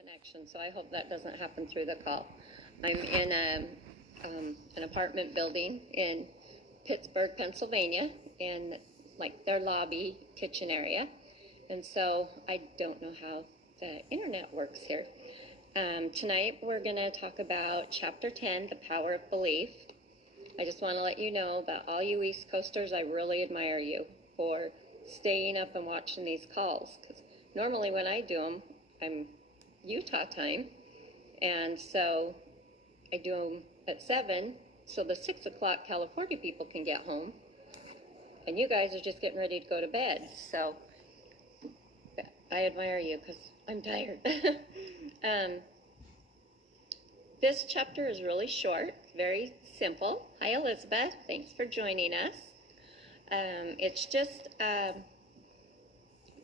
connection, so I hope that doesn't happen through the call. I'm in an apartment building in Pittsburgh, Pennsylvania, in like their lobby kitchen area, and so I don't know how the internet works here. Tonight we're going to talk about Chapter 10, The Power of Belief. I just want to let you know that all you East Coasters, I really admire you for staying up and watching these calls, because normally when I do them, I'm Utah time, and so I do them at 7, so the 6 o'clock California people can get home, and you guys are just getting ready to go to bed, so I admire you because I'm tired. This chapter is really short, very simple. Hi, Elizabeth. Thanks for joining us. It's just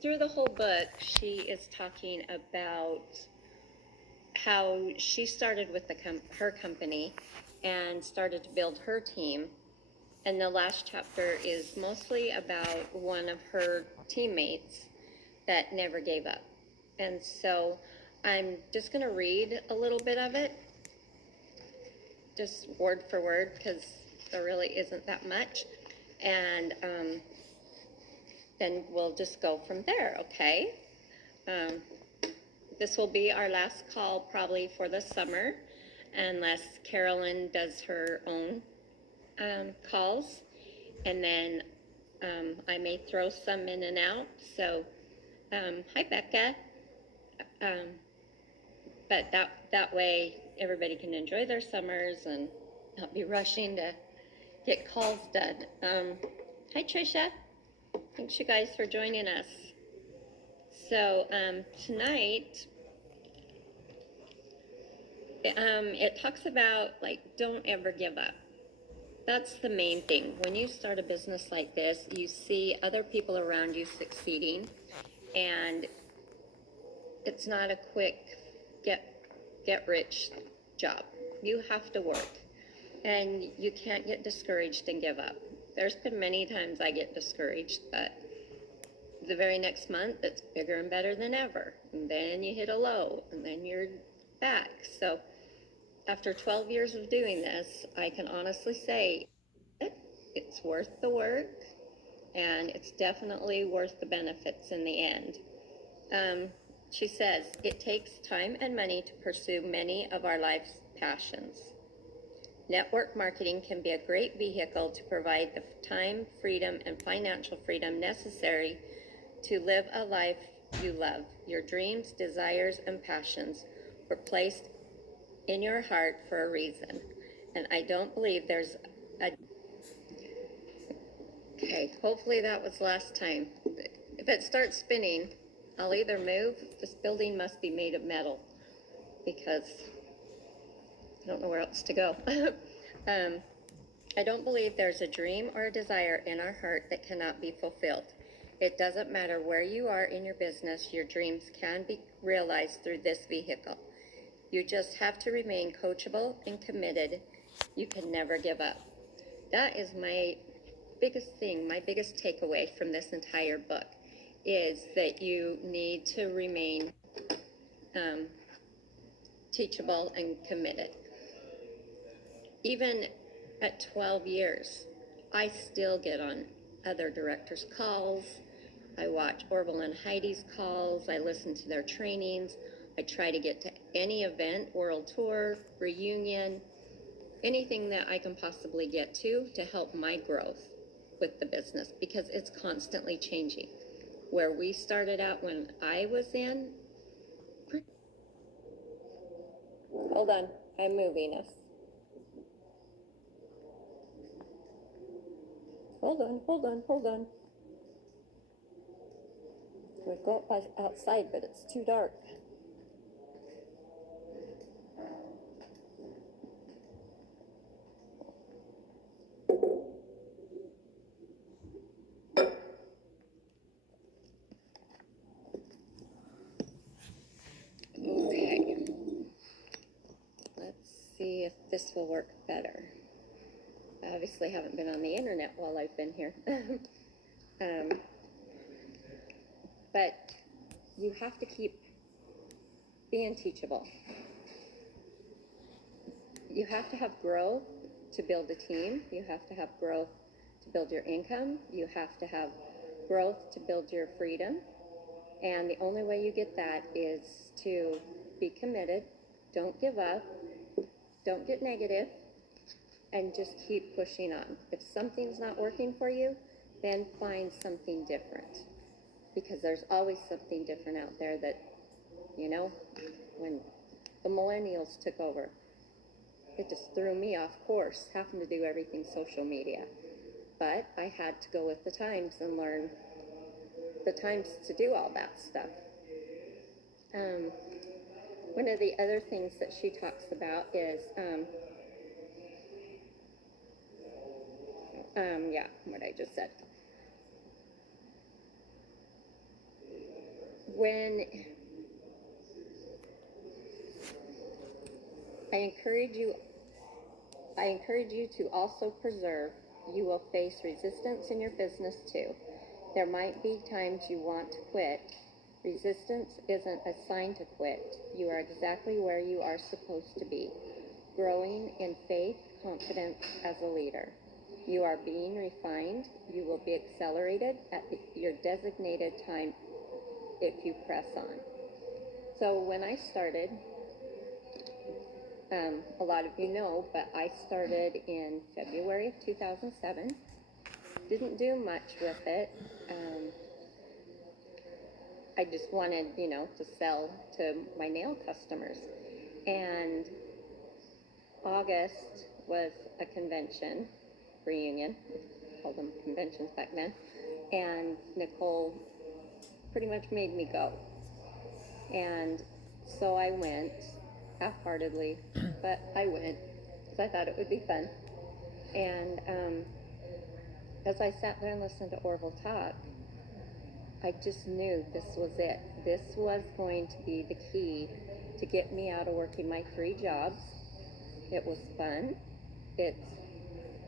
through the whole book, she is talking about how she started with her company and started to build her team. And the last chapter is mostly about one of her teammates that never gave up. And so I'm just going to read a little bit of it, just word for word, because there really isn't that much. And then we'll just go from there, okay? This will be our last call probably for the summer, unless Carolyn does her own calls. And then I may throw some in and out. So, hi, Becca. But that way everybody can enjoy their summers and not be rushing to get calls done. Hi, Tricia. Thanks, you guys, for joining us. So tonight, it talks about, like, don't ever give up. That's the main thing. When you start a business like this, you see other people around you succeeding, and it's not a quick get rich job. You have to work, and you can't get discouraged and give up. There's been many times I get discouraged, but the very next month it's bigger and better than ever, and then you hit a low, and then you're back. So after 12 years of doing this, I can honestly say it's worth the work, and it's definitely worth the benefits in the end. She says, it takes time and money to pursue many of our life's passions. Network marketing can be a great vehicle to provide the time, freedom, and financial freedom necessary to live a life you love. Your dreams, desires, and passions were placed in your heart for a reason. And I don't believe there's a... Okay, hopefully that was last time. If it starts spinning, I'll either move. This building must be made of metal, because I don't know where else to go. I don't believe there's a dream or a desire in our heart that cannot be fulfilled. It doesn't matter where you are in your business, your dreams can be realized through this vehicle. You just have to remain coachable and committed. You can never give up. That is my biggest thing, my biggest takeaway from this entire book, is that you need to remain teachable and committed. Even at 12 years, I still get on other directors' calls. I watch Orville and Heidi's calls. I listen to their trainings. I try to get to any event, world tour, reunion, anything that I can possibly get to help my growth with the business, because it's constantly changing. Where we started out when I was in... Hold on, I'm moving us. Hold on. We've got outside, but it's too dark. Okay. Let's see if this will work better. I obviously haven't been on the internet while I've been here. But you have to keep being teachable. You have to have growth to build a team. You have to have growth to build your income. You have to have growth to build your freedom. And the only way you get that is to be committed, don't give up, don't get negative, and just keep pushing on. If something's not working for you, then find something different. Because there's always something different out there that, you know, when the millennials took over, it just threw me off course, having to do everything social media. But I had to go with the times and learn the times to do all that stuff. One of the other things that she talks about is, what I just said. When I encourage you to also preserve. You will face resistance in your business too. There might be times you want to quit. Resistance isn't a sign to quit. You are exactly where you are supposed to be, growing in faith, confidence as a leader. You are being refined. You will be accelerated at your designated time if you press on. So when I started, a lot of you know, but I started in February of 2007. Didn't do much with it. I just wanted, to sell to my nail customers. And August was a convention, reunion, called them conventions back then. And Nicole pretty much made me go. And so I went, half-heartedly, but I went because I thought it would be fun. And as I sat there and listened to Orville talk, I just knew this was it. This was going to be the key to get me out of working my 3 jobs. It was fun. It's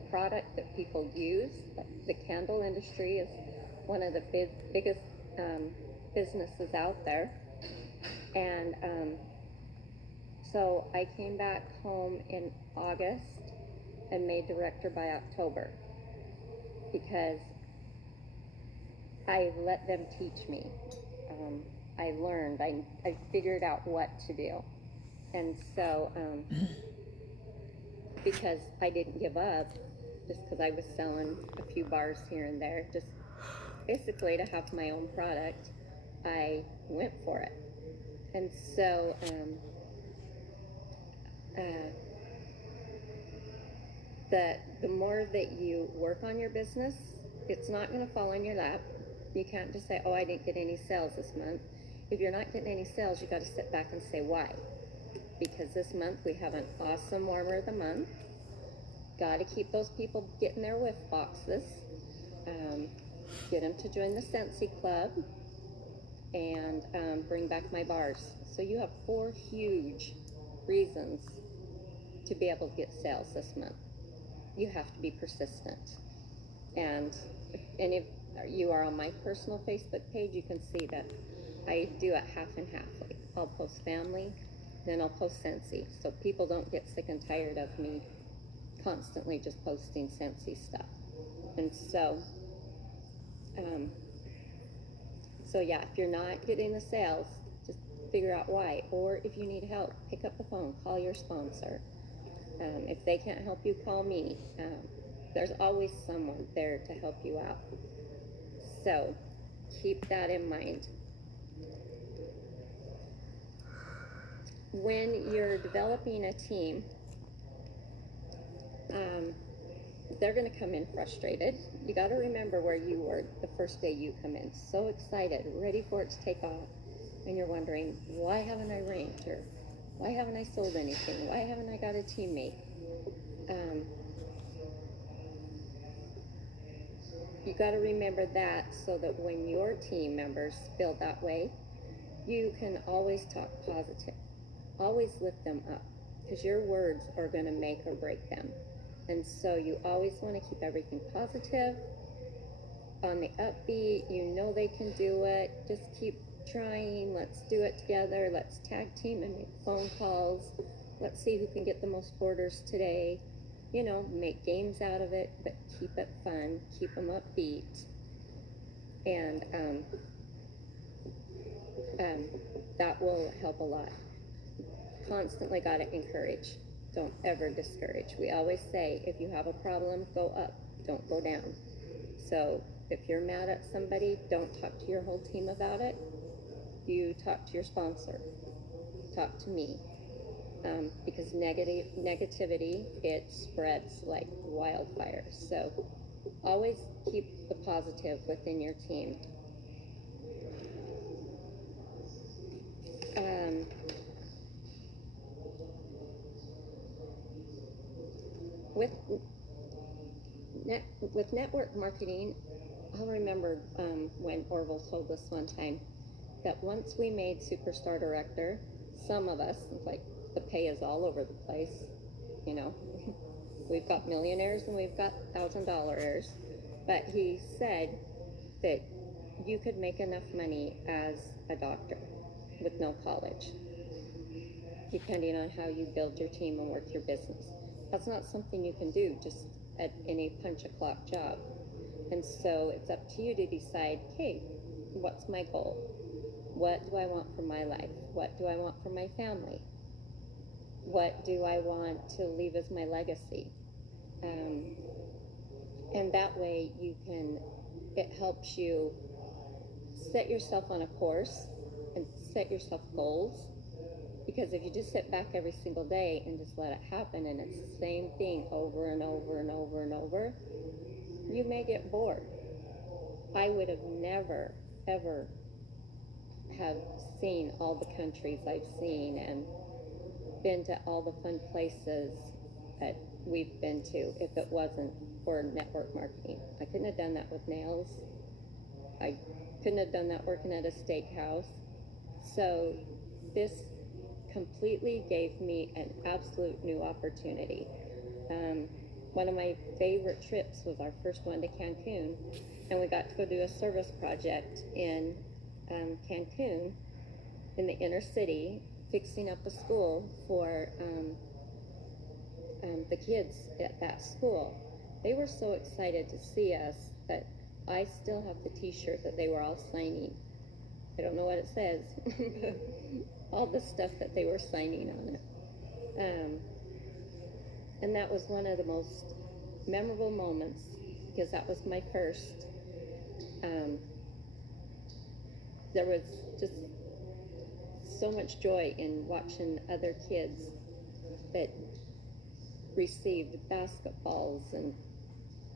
a product that people use. The candle industry is one of the biggest businesses out there. And so I came back home in August and made director by October because I let them teach me. I learned, I figured out what to do. And so, because I didn't give up, just because I was selling a few bars here and there, just basically to have my own product, I went for it. And so, the more that you work on your business, it's not going to fall in your lap. You can't just say, oh, I didn't get any sales this month. If you're not getting any sales, you got to sit back and say why. Because this month we have an awesome warmer of the month. Got to keep those people getting their whiff boxes. Get them to join the Scentsy Club and bring back my bars. So you have 4 huge reasons to be able to get sales this month. You have to be persistent. And if you are on my personal Facebook page, you can see that I do it half and half. Like I'll post family, then I'll post Scentsy. So people don't get sick and tired of me constantly just posting Scentsy stuff. And so, yeah, if you're not getting the sales, just figure out why. Or if you need help, pick up the phone, call your sponsor. If they can't help you, call me. There's always someone there to help you out. So keep that in mind. When you're developing a team, they're going to come in frustrated. You got to remember where you were the first day you come in. So excited, ready for it to take off. And you're wondering, why haven't I ranked? Or why haven't I sold anything? Why haven't I got a teammate? You got to remember that so that when your team members feel that way, you can always talk positive. Always lift them up because your words are going to make or break them. And so you always want to keep everything positive, on the upbeat. You know they can do it. Just keep trying, let's do it together, let's tag team and make phone calls, let's see who can get the most orders today. You know, make games out of it, but keep it fun, keep them upbeat, and that will help a lot. Constantly got to encourage. Don't ever discourage. We always say, if you have a problem, go up, don't go down. So if you're mad at somebody, don't talk to your whole team about it. You talk to your sponsor. Talk to me. Because negativity, it spreads like wildfire. So always keep the positive within your team. With network marketing, I'll remember when Orville told us one time that once we made Superstar Director, some of us, like, the pay is all over the place, you know. We've got millionaires and we've got $1,000-ers, but he said that you could make enough money as a doctor with no college, depending on how you build your team and work your business. That's not something you can do just at any punch-a-clock job. And so it's up to you to decide, hey, what's my goal? What do I want for my life? What do I want for my family? What do I want to leave as my legacy? And that way it helps you set yourself on a course and set yourself goals. Because if you just sit back every single day and just let it happen and it's the same thing over and over and over and over, you may get bored. I would have never, ever have seen all the countries I've seen and been to all the fun places that we've been to if it wasn't for network marketing. I couldn't have done that with nails. I couldn't have done that working at a steakhouse. So this completely gave me an absolute new opportunity. One of my favorite trips was our first one to Cancun, and we got to go do a service project in Cancun in the inner city, fixing up a school for the kids at that school. They were so excited to see us that I still have the t-shirt that they were all signing. I don't know what it says, all the stuff that they were signing on it. And that was one of the most memorable moments, because that was my first. There was just so much joy in watching other kids that received basketballs and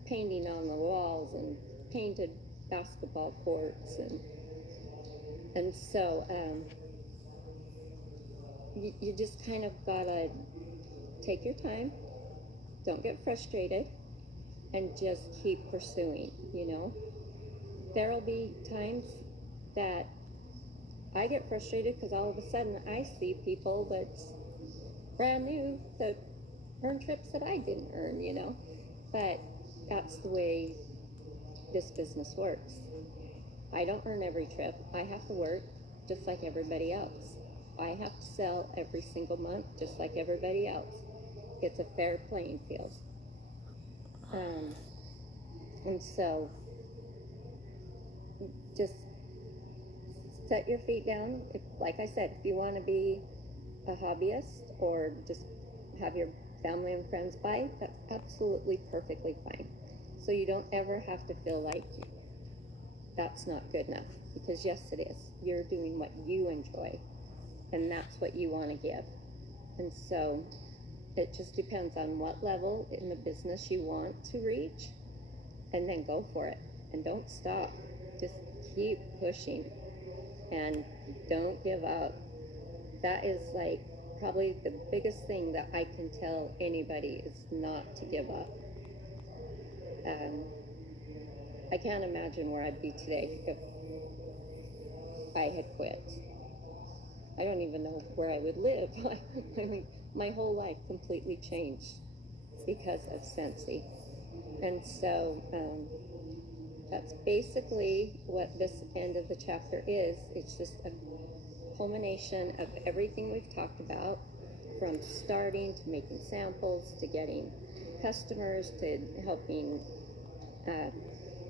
painting on the walls and painted basketball courts, and so you just kind of gotta take your time, don't get frustrated, and just keep pursuing, you know. There'll be times that I get frustrated because all of a sudden I see people that's brand new that earn trips that I didn't earn, you know. But that's the way this business works. I don't earn every trip. I have to work just like everybody else. I have to sell every single month just like everybody else. It's a fair playing field. And so just set your feet down. If, like I said, if you want to be a hobbyist or just have your family and friends buy, that's absolutely perfectly fine. So you don't ever have to feel like that's not good enough, because yes, it is. You're doing what you enjoy, and that's what you want to give. And so it just depends on what level in the business you want to reach, and then go for it. And don't stop. Just keep pushing and don't give up. That is like probably the biggest thing that I can tell anybody is not to give up. I can't imagine where I'd be today if I had quit. I don't even know where I would live. I mean, my whole life completely changed because of Scentsy. And so that's basically what this end of the chapter is. It's just a culmination of everything we've talked about, from starting to making samples to getting customers to helping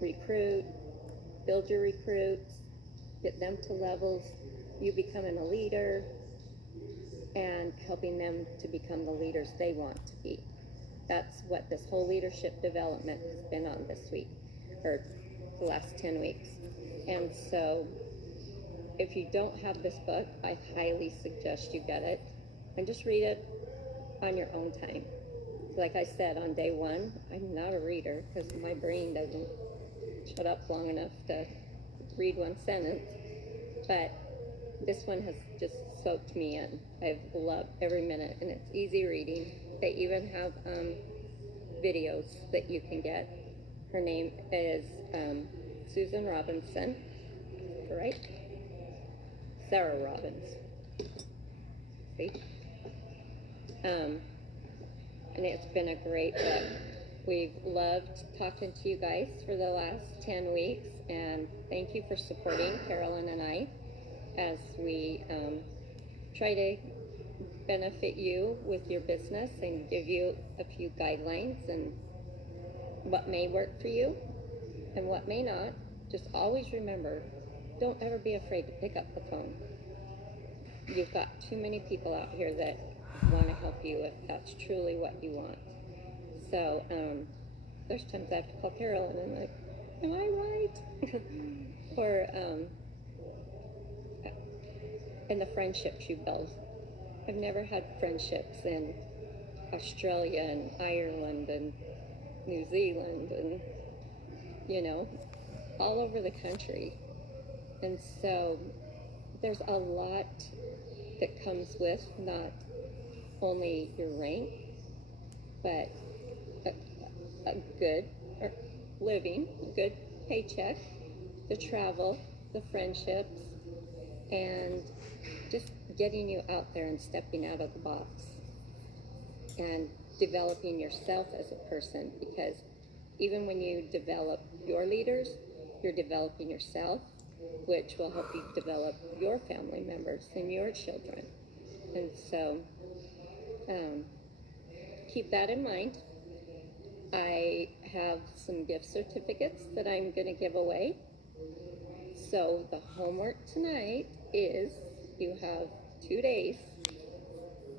recruit, build your recruits, get them to levels, you becoming a leader, and helping them to become the leaders they want to be. That's what this whole leadership development has been on this week, or the last 10 weeks. And so if you don't have this book, I highly suggest you get it and just read it on your own time. Like I said, on day one, I'm not a reader because my brain doesn't shut up long enough to read one sentence, but this one has just soaked me in. I've loved every minute, and it's easy reading. They even have videos that you can get. Her name is Susan Robinson, right? Sarah Robbins. See? And it's been a great book. We've loved talking to you guys for the last 10 weeks, and thank you for supporting Carolyn and I as we try to benefit you with your business and give you a few guidelines and what may work for you and what may not. Just always remember, don't ever be afraid to pick up the phone. You've got too many people out here that want to help you if that's truly what you want. So there's times I have to call Carolyn and I'm like, am I right? Or and the friendships you build. I've never had friendships in Australia and Ireland and New Zealand and, all over the country. And so there's a lot that comes with not only your rank, but a good living, a good paycheck, the travel, the friendships, and just getting you out there and stepping out of the box and developing yourself as a person, because even when you develop your leaders, you're developing yourself, which will help you develop your family members and your children. And so keep that in mind. I have some gift certificates that I'm going to give away. So the homework tonight is you have 2 days,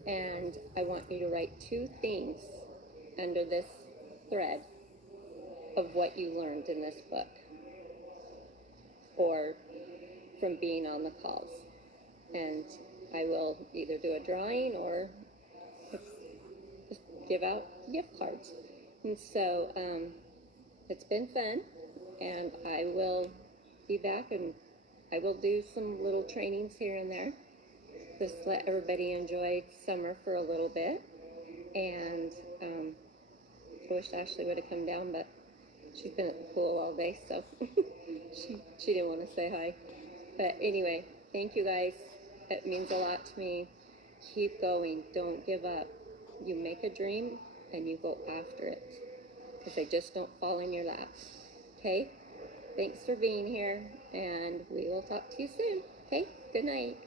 and I want you to write 2 things under this thread of what you learned in this book or from being on the calls. And I will either do a drawing or just give out gift cards. And so it's been fun, and I will be back, and I will do some little trainings here and there. Just let everybody enjoy summer for a little bit. And I wish Ashley would have come down, but she's been at the pool all day, so she didn't want to say hi. But anyway, thank you guys. It means a lot to me. Keep going. Don't give up. You make a dream and you go after it, because they just don't fall in your lap. Okay? Thanks for being here, and we will talk to you soon. Okay? Good night.